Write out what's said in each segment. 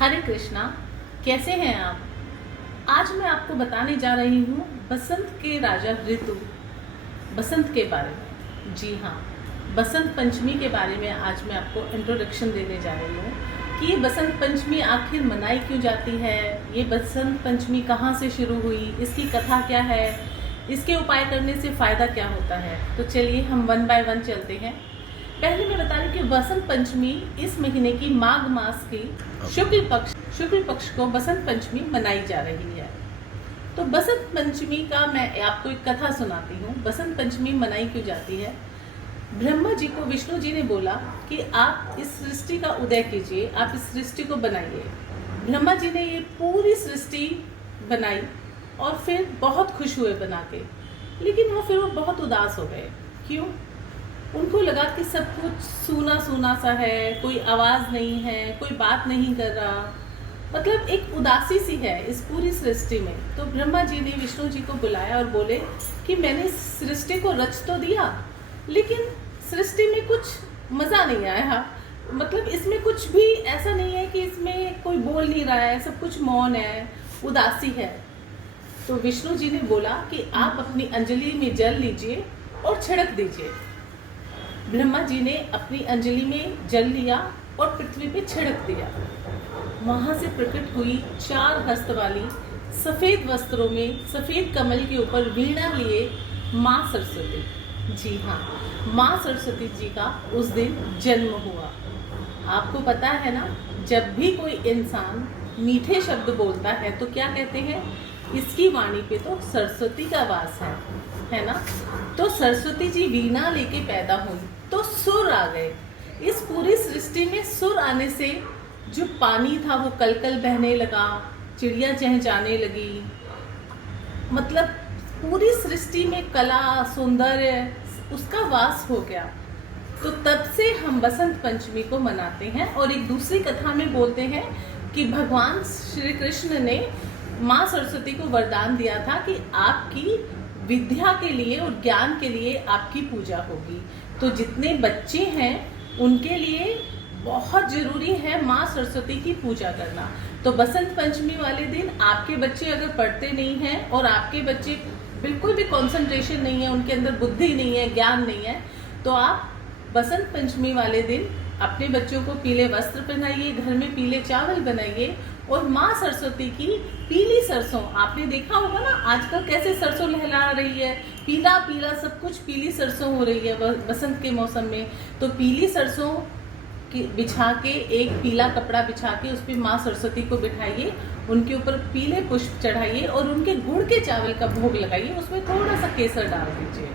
हरे कृष्णा। कैसे हैं आप? आज मैं आपको बताने जा रही हूँ बसंत के राजा ऋतु, बसंत के बारे में। जी हाँ, बसंत पंचमी के बारे में आज मैं आपको इंट्रोडक्शन देने जा रही हूँ कि ये बसंत पंचमी आखिर मनाई क्यों जाती है, ये बसंत पंचमी कहाँ से शुरू हुई, इसकी कथा क्या है, इसके उपाय करने से फ़ायदा क्या होता है। तो चलिए हम वन बाय वन चलते हैं। पहले मैं बता रही हूँ कि बसंत पंचमी इस महीने की माघ मास की शुक्ल पक्ष को बसंत पंचमी मनाई जा रही है। तो बसंत पंचमी का मैं आपको एक कथा सुनाती हूँ। बसंत पंचमी मनाई क्यों जाती है? ब्रह्मा जी को विष्णु जी ने बोला कि आप इस सृष्टि का उदय कीजिए, आप इस सृष्टि को बनाइए। ब्रह्मा जी ने ये पूरी सृष्टि बनाई और फिर बहुत खुश हुए बना के, लेकिन वो बहुत उदास हो गए। क्यों? उनको लगा कि सब कुछ सूना सूना सा है, कोई आवाज़ नहीं है, कोई बात नहीं कर रहा, मतलब एक उदासी सी है इस पूरी सृष्टि में। तो ब्रह्मा जी ने विष्णु जी को बुलाया और बोले कि मैंने इस सृष्टि को रच तो दिया, लेकिन सृष्टि में कुछ मज़ा नहीं आया, मतलब इसमें कुछ भी ऐसा नहीं है कि इसमें कोई बोल नहीं रहा है, सब कुछ मौन है, उदासी है। तो विष्णु जी ने बोला कि आप अपनी अंजलि में जल लीजिए और छिड़क दीजिए। ब्रह्मा जी ने अपनी अंजलि में जल लिया और पृथ्वी पे छिड़क दिया। वहां से प्रकट हुई 4 हस्त वाली सफेद वस्त्रों में सफेद कमल के ऊपर वीणा लिए माँ सरस्वती। जी हाँ, माँ सरस्वती जी का उस दिन जन्म हुआ। आपको पता है ना, जब भी कोई इंसान मीठे शब्द बोलता है तो क्या कहते हैं? इसकी वाणी पे तो सरस्वती का वास है ना। तो सरस्वती जी वीणा लेके पैदा हुई तो सुर आ गए। इस पूरी सृष्टि में सुर आने से जो पानी था वो कलकल बहने लगा, चिड़िया चहचहाने लगी, मतलब पूरी सृष्टि में कला सौंदर्य उसका वास हो गया। तो तब से हम बसंत पंचमी को मनाते हैं। और एक दूसरी कथा में बोलते हैं कि भगवान श्री कृष्ण ने माँ सरस्वती को वरदान दिया था कि आपकी विद्या के लिए और ज्ञान के लिए आपकी पूजा होगी। तो जितने बच्चे हैं उनके लिए बहुत जरूरी है माँ सरस्वती की पूजा करना। तो बसंत पंचमी वाले दिन आपके बच्चे अगर पढ़ते नहीं हैं और आपके बच्चे बिल्कुल भी कंसंट्रेशन नहीं है, उनके अंदर बुद्धि नहीं है, ज्ञान नहीं है, तो आप बसंत पंचमी वाले दिन अपने बच्चों को पीले वस्त्र पहनाइए, घर में पीले चावल बनाइए और माँ सरस्वती की पीली सरसों, आपने देखा होगा ना आजकल कैसे सरसों लहला रही है, पीला पीला सब कुछ पीली सरसों हो रही है बसंत के मौसम में। तो पीली सरसों बिछा के, एक पीला कपड़ा बिछा के उस पर माँ सरस्वती को बिठाइए, उनके ऊपर पीले पुष्प चढ़ाइए और उनके गुड़ के चावल का भोग लगाइए, उसमें थोड़ा सा केसर डाल दीजिए।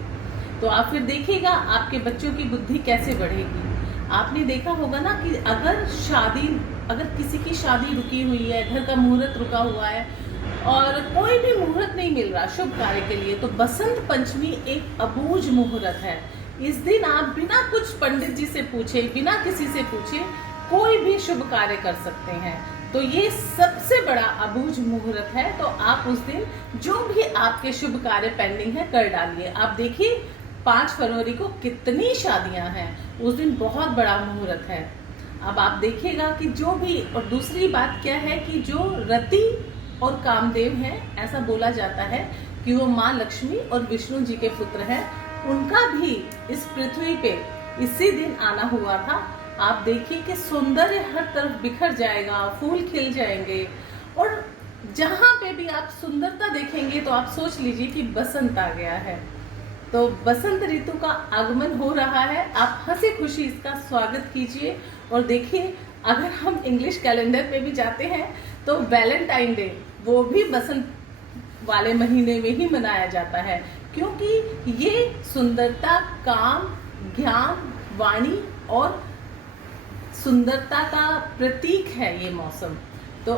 तो आप फिर देखिएगा आपके बच्चों की बुद्धि कैसे बढ़ेगी। आपने देखा होगा ना कि अगर किसी की शादी रुकी हुई है, घर का मुहूर्त रुका हुआ है और कोई भी मुहूर्त नहीं मिल रहा शुभ कार्य के लिए, तो बसंत पंचमी एक अबूझ मुहूर्त है। इस दिन आप बिना कुछ पंडित जी से पूछे, बिना किसी से पूछे कोई भी शुभ कार्य कर सकते हैं। तो ये सबसे बड़ा अबूझ मुहूर्त है। तो आप उस दिन जो भी आपके शुभ कार्य पेंडिंग है कर डालिए। आप देखिए 5 फरवरी को कितनी शादियां हैं, उस दिन बहुत बड़ा मुहूर्त है। अब आप देखिएगा कि जो भी, और दूसरी बात क्या है कि जो रति और कामदेव हैं, ऐसा बोला जाता है कि वो माँ लक्ष्मी और विष्णु जी के पुत्र हैं, उनका भी इस पृथ्वी पे इसी दिन आना हुआ था। आप देखिए कि सौंदर्य हर तरफ बिखर जाएगा, फूल खिल जाएंगे और जहाँ पे भी आप सुंदरता देखेंगे तो आप सोच लीजिए कि बसंत आ गया है। तो बसंत ऋतु का आगमन हो रहा है, आप हंसी खुशी इसका स्वागत कीजिए। और देखिए अगर हम इंग्लिश कैलेंडर पे भी जाते हैं तो वैलेंटाइन डे वो भी बसंत वाले महीने में ही मनाया जाता है, क्योंकि ये सुंदरता, काम, ज्ञान, वाणी और सुंदरता का प्रतीक है ये मौसम। तो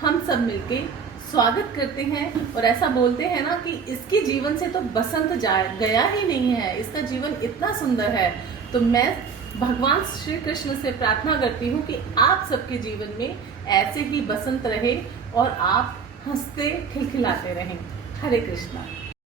हम सब मिलके स्वागत करते हैं और ऐसा बोलते हैं ना कि इसके जीवन से तो बसंत गया ही नहीं है, इसका जीवन इतना सुंदर है। तो मैं भगवान श्री कृष्ण से प्रार्थना करती हूँ कि आप सबके जीवन में ऐसे ही बसंत रहे और आप हंसते खिलखिलाते रहें। हरे कृष्णा।